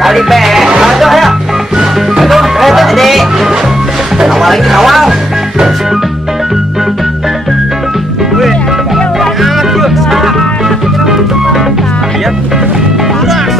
Kali be, aduh ayo, aduh, ayo jadi, awal lagi awal. Wih, lihat, keras.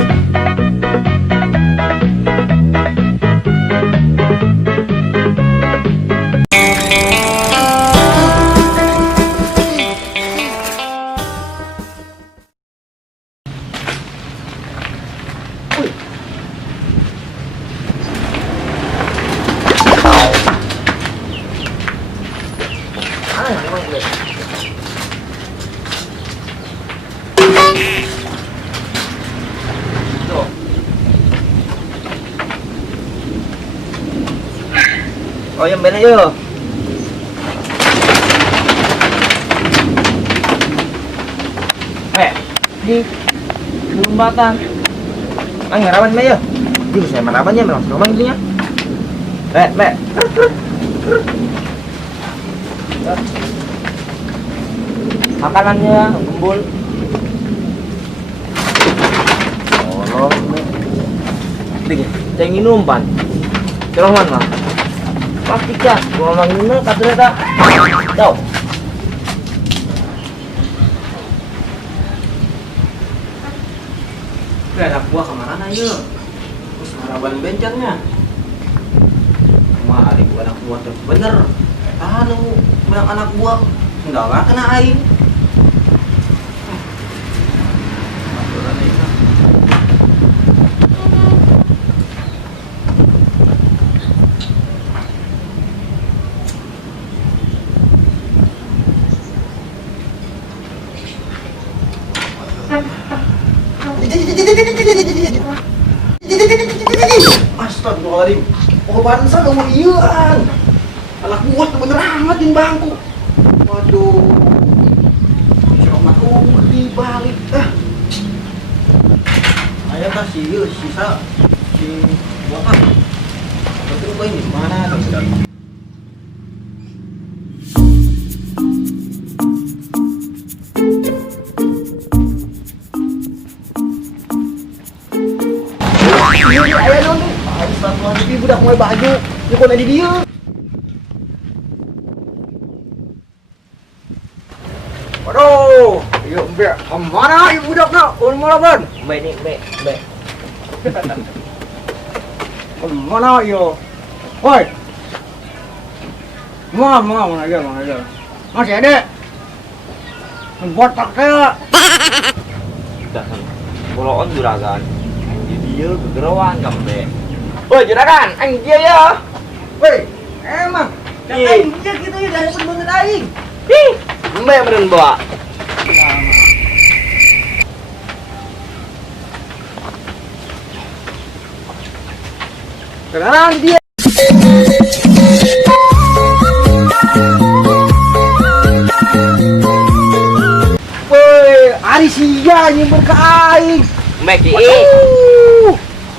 Oh yang bener yuk. Di jembatan. Ngarawan me yuk. Di saya marawannya memang rumah itunya. Be. Makanannya kumpul. Oh, nih, saya minum pan. Ceroman lah. Pastikan, gua ngomong ini katanya tak. Tahu. Anak buah kemana yuk? Terus maraban bencangnya. Mari gua anak buah tuh bener. Anu, banyak anak buah enggak kena air. Astagfirullahaladzim. Oh pansan kamu ieuan. Anak buah tuh bener amat di bangku. Waduh. Coba umur dibalik. Ayo tas sisa si buatan. Berarti lupa ini mana sudah. Astagfirullahaladzim, budak mulai baju. Ini kok di dia. Waduh, yuk be, kemana ibu budak nak? Kemana ban? Be. Kemana yuk? Woi, mana aja. Masih ada. Buat pakai. Udah kan. Kalau on juragan, dia kegerawan kambe. Woi juragan, anjing ya. Woi, emang. Yang aing dia gitu ya dari pembener aing. Ih, embe meren bawa. Sekarang dia. Woi, ari sia nyimpen ka aing. Embe ki.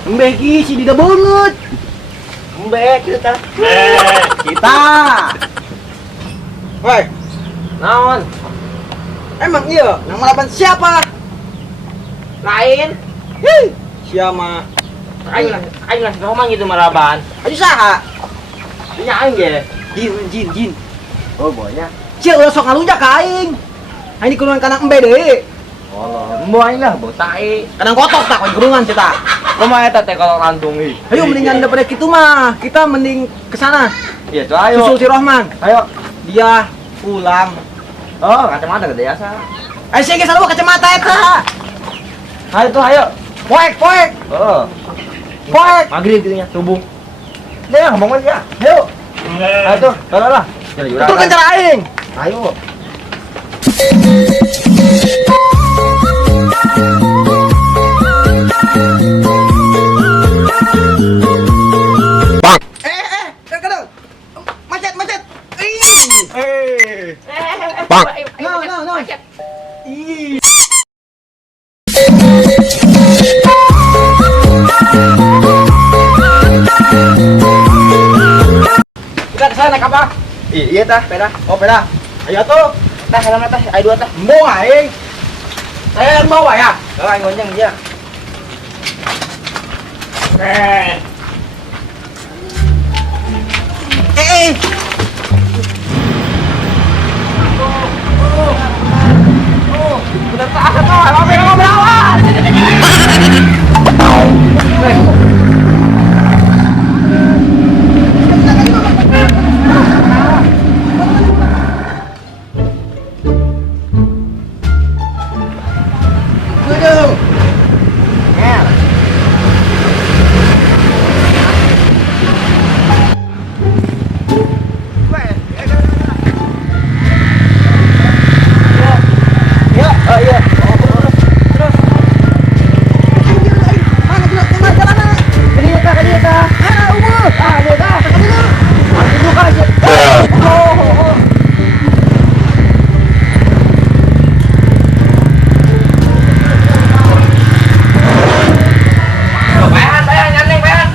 Embe ki si dida banget. Embe kita. Kita. Woi, Naon? emang iya nang malapan siapa? Lain. Siapa? Aing lah ngomong gitu maraban. Ayo saha? Nya aing ge. Jin. Oh boynya. Cia ulah sok ngalunjak ka aing. Aing dikurunan kana embe deui. Allah, boy lah botai. Kanang kotok tak we kurungan cia tak. Kumaha eta teh kalau lantung ih. Ayo mendingan daripada kitu mah, kita mending ke sana. Iya tuh ayo. Susul si Rohman. Ayo. Dia pulang. Oh, kacamata gede asa. Ayo sih geus kacamata eta. Ayo tuh ayo. Poek. Oh. Poek. Maghrib gitu nya subuh. Deh, ngomong aja. Ayo. Ayo tuh, lah. Betul kan cara aing. Ayo. naik apa? Iya tah, peda. Oh, peda. Ayo tuh. Tah, helm tah, ai dua tah. Mau aing. Saya yang bawa ya. Oh, aing gonceng dia. Eh. Udah tak ada tuh, apa berawas. Gedung. Ngel. Ya, oh iya. Terus. Mana jalan? Kadieu tah. Dia tah. Buka aja. Oh. Bayan, nyaneng bayan.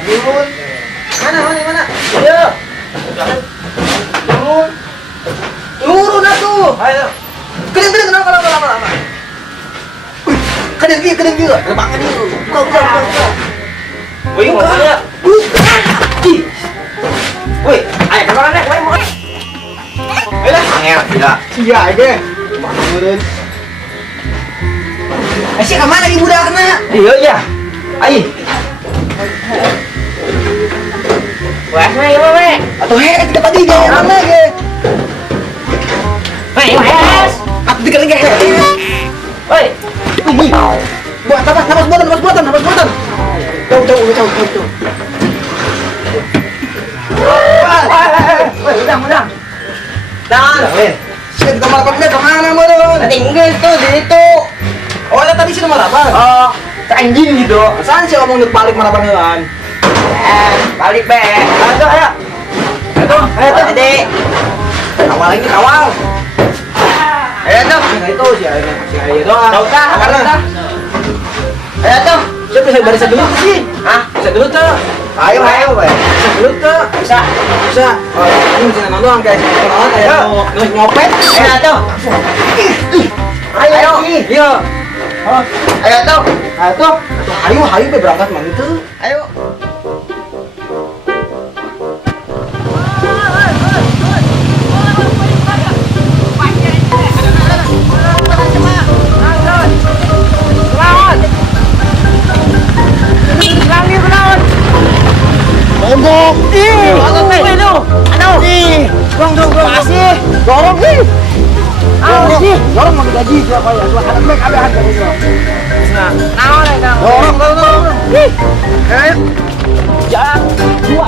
Turun. Mana? Iya. Turun. Turun atuh. Ayo. Kedeng kenapa lama. Wih, kedeng dia. Lebakan dia. Buka. Wih, ngomongnya. Ih, Wih, ayo ke mana deh, wih, mau. Ayo lah, angel, tidak. sia aja. Turun. Asyik kemana ibu dah kena? Iya, ya. Ayo. Wah, weh, weh. Atau kita tadi dia yang mana ge? Weh, weh. Aku tiga lagi he. Weh. Wih. Buat nafas buatan. Jauh. Weh, udah. Dah, weh. Sini kita malah pakai kemana mau? Tinggal tuh di itu. Oh, ya tadi sini malah bang. Oh, anjing gitu. Saan sih ngomong balik malah pangeran? Balik be. Ayo. Ayo tuh, Dede. Awal lagi awal. Ayo tuh. Nah itu si Ayo doang. Tahu kah? Awalnya. Ayo tuh. Siapa bisa barisan dulu sih? Hah? Bisa dulu tuh. Ayo, be. Bisa dulu tuh. Bisa. Oh, ini bisa nonton doang guys. Kalau kayak mau nyopet. Ayo tuh. Ayo. Iya. Oh, ayo tuh. Ayo tuh. Ayo be berangkat mang itu. Ayo. Bongkok. Ih, Lu. Aduh. ih. Dong. Masih. Dorong ih. Masih. Dorong mau digaji dia kayak dua anak baik abehan kayak gitu. Nah, naon ya, Dorong. Ih. Ayo. Jalan. Dua.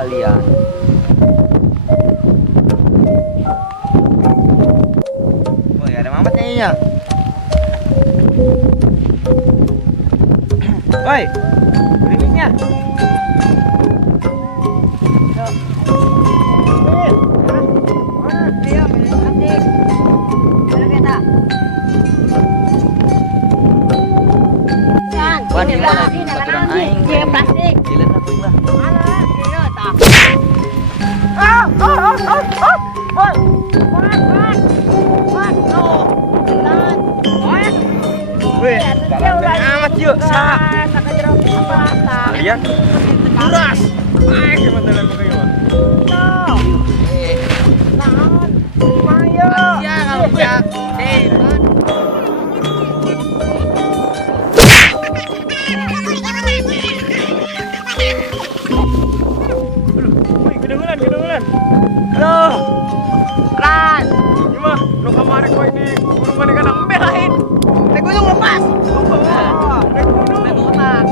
kalian. Woi, ada mamatnya ini ya. Woi, gerimisnya. Mana? Iya, anjing. Woi, Wan, no. Lan. Weh, amat yuk, sa. Kalian kuras. Ay, gimana dalam kayo? Kedengeran. Halo. Ran, Gimana? Lo kemarin kau ini gunung mana kan embe lain? naik gunung lepas. Naik gunung. Naik lepas.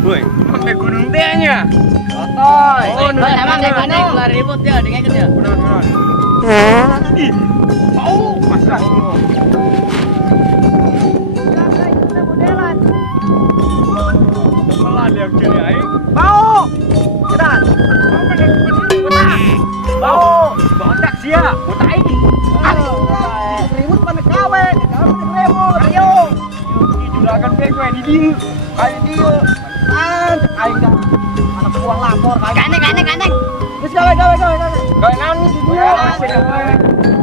Woi, emang naik gunung tehnya. Otoy. Oh, Emang naik bener. gunung keluar ribut dia, dengan dia. Benar. Ih, bau masa ini. Pelan yang kiri aing. Bau. Kedan. Bau, botak sia, botak ini. Ribut mana kawe, kawe ribut, ayo. Juragan bego di dieu. Ayo dieu. Aing dah anak buah lapor. Gandeng. Geus gawe. Kayak naon di dieu.